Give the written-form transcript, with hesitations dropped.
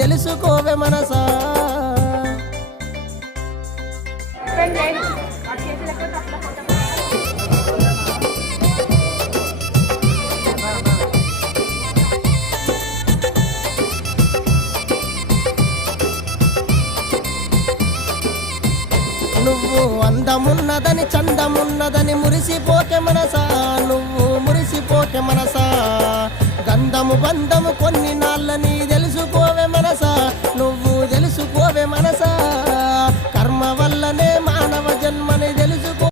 తెలుసుకోవే మనసా. నువ్వు అందమున్నదని చందమున్నదని మురిసిపోకే మనసా, నువ్వు మురిసిపోకే మనసా. గంధము బంధము కొన్ని నాళ్ళ నీది